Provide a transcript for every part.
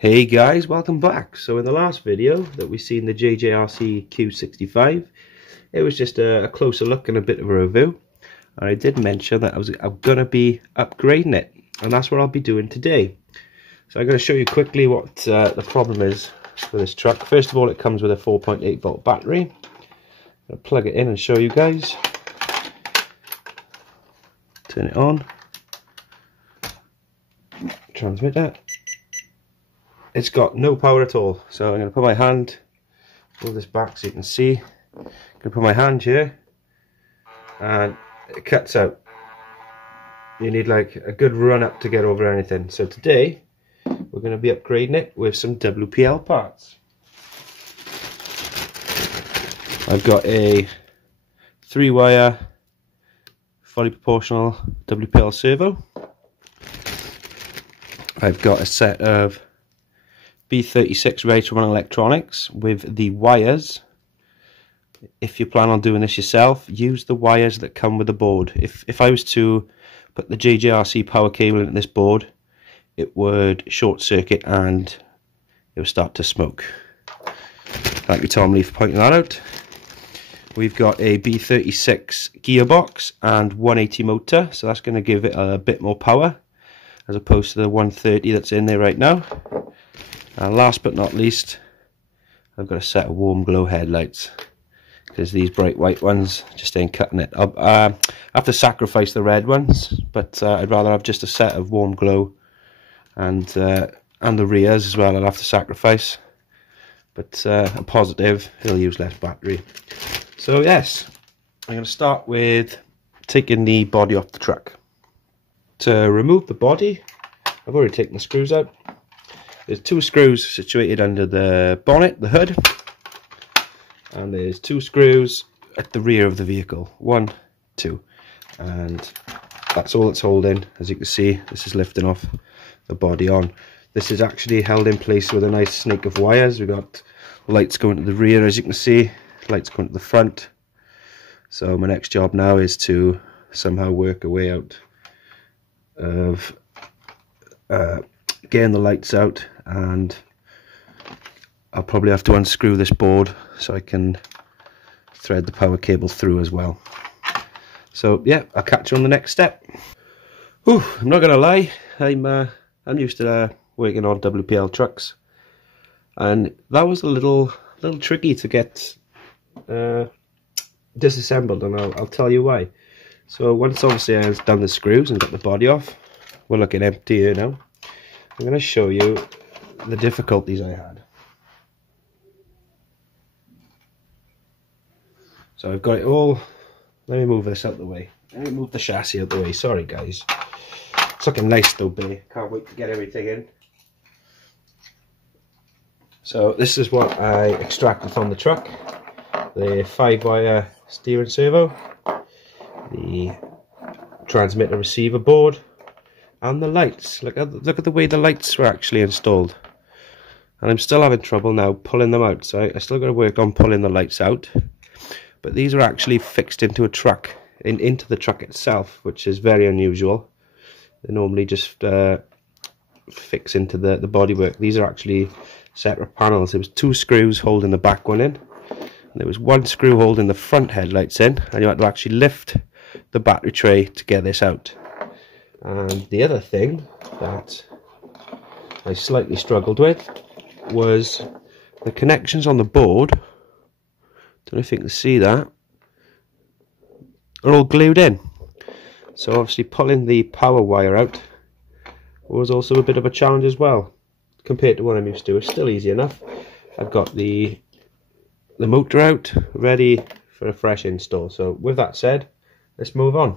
Hey guys, welcome back. So in the last video that we seen the JJRC Q65, it was just a closer look and a bit of a review. And I did mention that I'm going to be upgrading it, and that's what I'll be doing today. So I'm going to show you quickly what the problem is with this truck. First of all, it comes with a 4.8 volt battery. I'm going to plug it in and show you guys. Turn it on. Transmitter. It's got no power at all, so I'm going to put my hand, move this back so you can see. I'm going to put my hand here and it cuts out. You need like a good run up to get over anything. So today we're going to be upgrading it with some WPL parts. I've got a 3-wire fully proportional WPL servo. I've got a set of B36 Wpl Electronics with the wires. If you plan on doing this yourself, use the wires that come with the board. If I was to put the JJRC power cable into this board, it would short circuit and it would start to smoke. Thank you, Tom Lee, for pointing that out. We've got a B36 gearbox and 180 motor, so that's going to give it a bit more power as opposed to the 130 that's in there right now. And last but not least, I've got a set of warm glow headlights, because these bright white ones just ain't cutting it. I have to sacrifice the red ones, but I'd rather have just a set of warm glow, and the rears as well I'll have to sacrifice. But I'm positive it'll use less battery. So yes, I'm going to start with taking the body off the truck. To remove the body, I've already taken the screws out. There's 2 screws situated under the bonnet, the hood, and there's 2 screws at the rear of the vehicle. 1, 2, and that's all it's holding. As you can see, this is lifting off the body on. This is actually held in place with a nice snake of wires. We've got lights going to the rear, as you can see, lights going to the front. So my next job now is to somehow work a way out of getting the lights out, and I'll probably have to unscrew this board so I can thread the power cable through as well. So yeah, I'll catch you on the next step. Whew, I'm not gonna lie, I'm used to working on WPL trucks, and that was a little tricky to get disassembled, and I'll tell you why. So once obviously I've done the screws and got the body off, we're looking empty here now. I'm going to show you the difficulties I had. So I've got it all. Let me move this out the way. Let me move the chassis out the way. Sorry guys. It's looking nice though, Billy. Can't wait to get everything in. So this is what I extracted from the truck. The 5-wire steering servo, the transmitter receiver board, and the lights. Look at the way the lights were actually installed. And I'm still having trouble now pulling them out, so I still got to work on pulling the lights out. But these are actually fixed into a truck, into the truck itself, which is very unusual. They normally just fix into the bodywork. These are actually separate panels. There was 2 screws holding the back one in, and there was 1 screw holding the front headlights in, and you had to actually lift the battery tray to get this out. And the other thing that I slightly struggled with was the connections on the board. Don't know if you can see that. Are all glued in. So obviously pulling the power wire out was also a bit of a challenge as well, compared to what I'm used to. It's still easy enough. I've got the motor out, ready for a fresh install. So with that said, let's move on.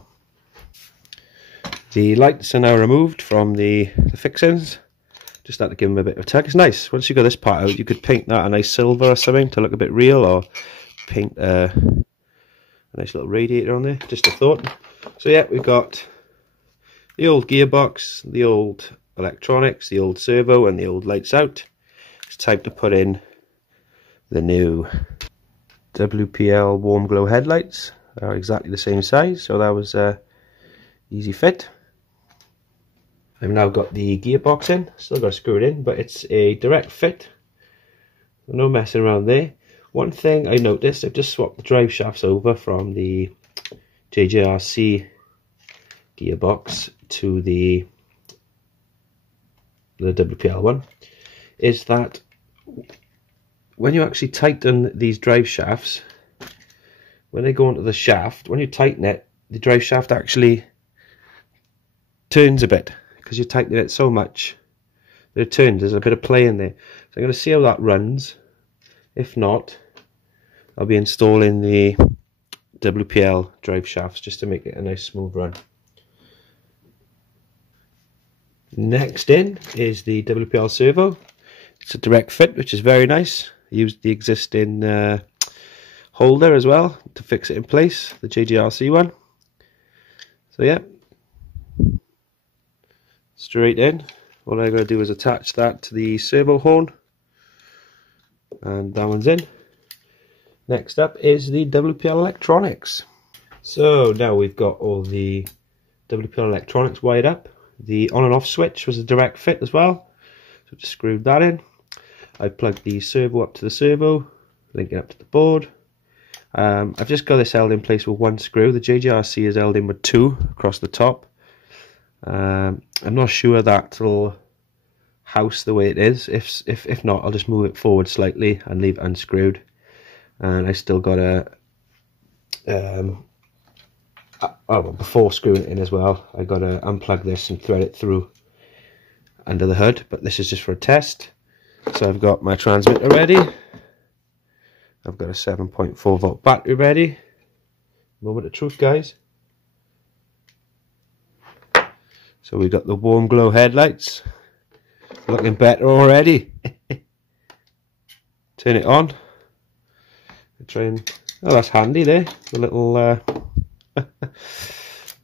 The lights are now removed from the fixings. Just had to give them a bit of a tug. It's nice. Once you got this part out, you could paint that a nice silver or something to look a bit real, or paint a nice little radiator on there. Just a thought. So yeah, we've got the old gearbox, the old electronics, the old servo, and the old lights out. It's time to put in the new WPL warm glow headlights. They're exactly the same size, so that was easy fit. I've now got the gearbox in, still got to screw it in, but it's a direct fit. No messing around there. One thing I noticed, I've just swapped the drive shafts over from the JJRC gearbox to the WPL one, is that when you actually tighten these drive shafts, when they go into the shaft, when you tighten it, the drive shaft actually turns a bit, because you tighten it so much that it turns. There's a bit of play in there. So I'm going to see how that runs. If not, I'll be installing the WPL drive shafts just to make it a nice smooth run. Next in is the WPL servo. It's a direct fit, which is very nice. I used the existing holder as well to fix it in place, the JJRC one. So yeah, straight in. All I'm going to do is attach that to the servo horn, and that one's in. Next up is the WPL Electronics. So now we've got all the WPL Electronics wired up. The on and off switch was a direct fit as well, so just screwed that in. I plugged the servo up to the servo, linking up to the board. I've just got this held in place with one screw. The JJRC is held in with two across the top. I'm not sure that'll house the way it is. If not, I'll just move it forward slightly and leave it unscrewed. And I still got a before screwing it in as well, I got to unplug this and thread it through under the hood, but this is just for a test. So I've got my transmitter ready, I've got a 7.4 volt battery ready. Moment of truth, guys. So we've got the warm glow headlights, looking better already. Turn it on. Try and, oh, that's handy there, the little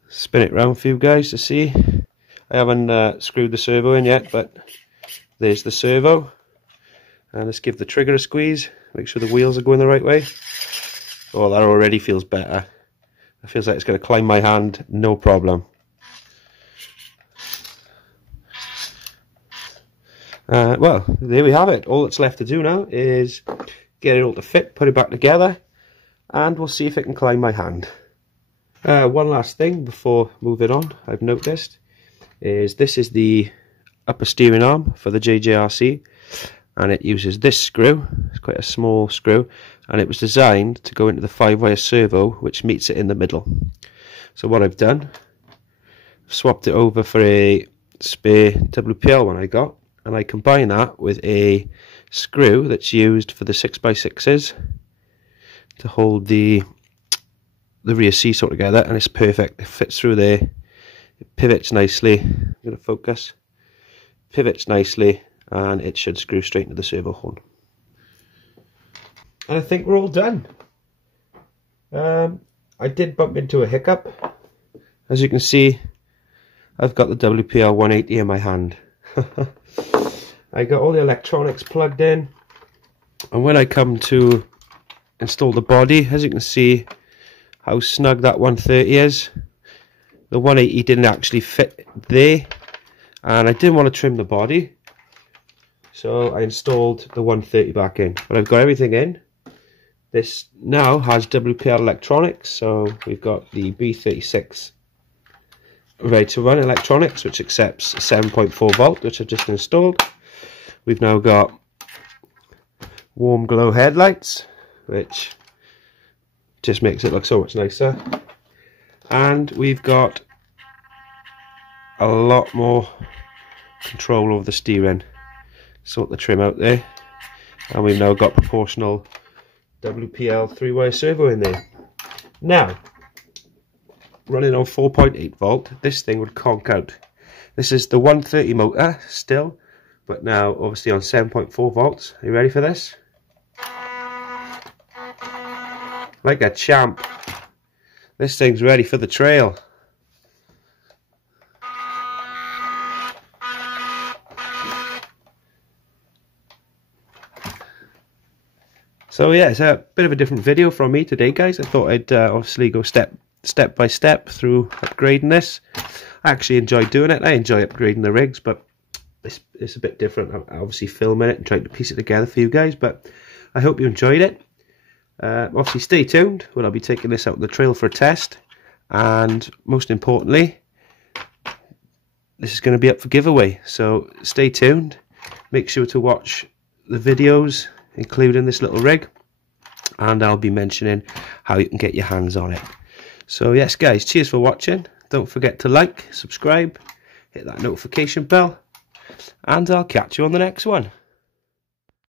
spin it round for you guys to see. I haven't screwed the servo in yet, but there's the servo, and let's give the trigger a squeeze, make sure the wheels are going the right way. Oh, that already feels better. It feels like it's going to climb my hand, no problem. Well, there we have it. All that's left to do now is get it all to fit, put it back together, and we'll see if it can climb my hand. One last thing before moving on, I've noticed, is this is the upper steering arm for the JJRC, and it uses this screw. It's quite a small screw, and it was designed to go into the 5-wire servo, which meets it in the middle. So what I've done, I've swapped it over for a spare WPL one I got, and I combine that with a screw that's used for the 6x6s to hold the rear seesaw together, and it's perfect. It fits through there, it pivots nicely. I'm going to focus. Pivots nicely, and it should screw straight into the servo horn. And I think we're all done. I did bump into a hiccup. As you can see, I've got the WPL 180 in my hand. I got all the electronics plugged in, and when I come to install the body, as you can see how snug that 130 is. The 180 didn't actually fit there, and I didn't want to trim the body, so I installed the 130 back in. But I've got everything in. This now has WPL Electronics, so we've got the B36 ready to run electronics, which accepts 7.4 volt, which I've just installed. We've now got warm glow headlights, which just makes it look so much nicer, and we've got a lot more control over the steering. Sort the trim out there, and we've now got proportional WPL 3-wire servo in there. Now, running on 4.8 volt, this thing would conk out. This is the 130 motor still, but now obviously on 7.4 volts. Are you ready for this? Like a champ. This thing's ready for the trail. So yeah, it's a bit of a different video from me today, guys. I thought I'd obviously go step by step through upgrading this. I actually enjoy doing it. I enjoy upgrading the rigs, but it's a bit different. I'm obviously filming it and trying to piece it together for you guys, but I hope you enjoyed it. Obviously stay tuned when I'll be taking this out on the trail for a test, and most importantly, this is going to be up for giveaway, so stay tuned. Make sure to watch the videos including this little rig, and I'll be mentioning how you can get your hands on it. So yes guys, cheers for watching. Don't forget to like, subscribe, hit that notification bell, and I'll catch you on the next one.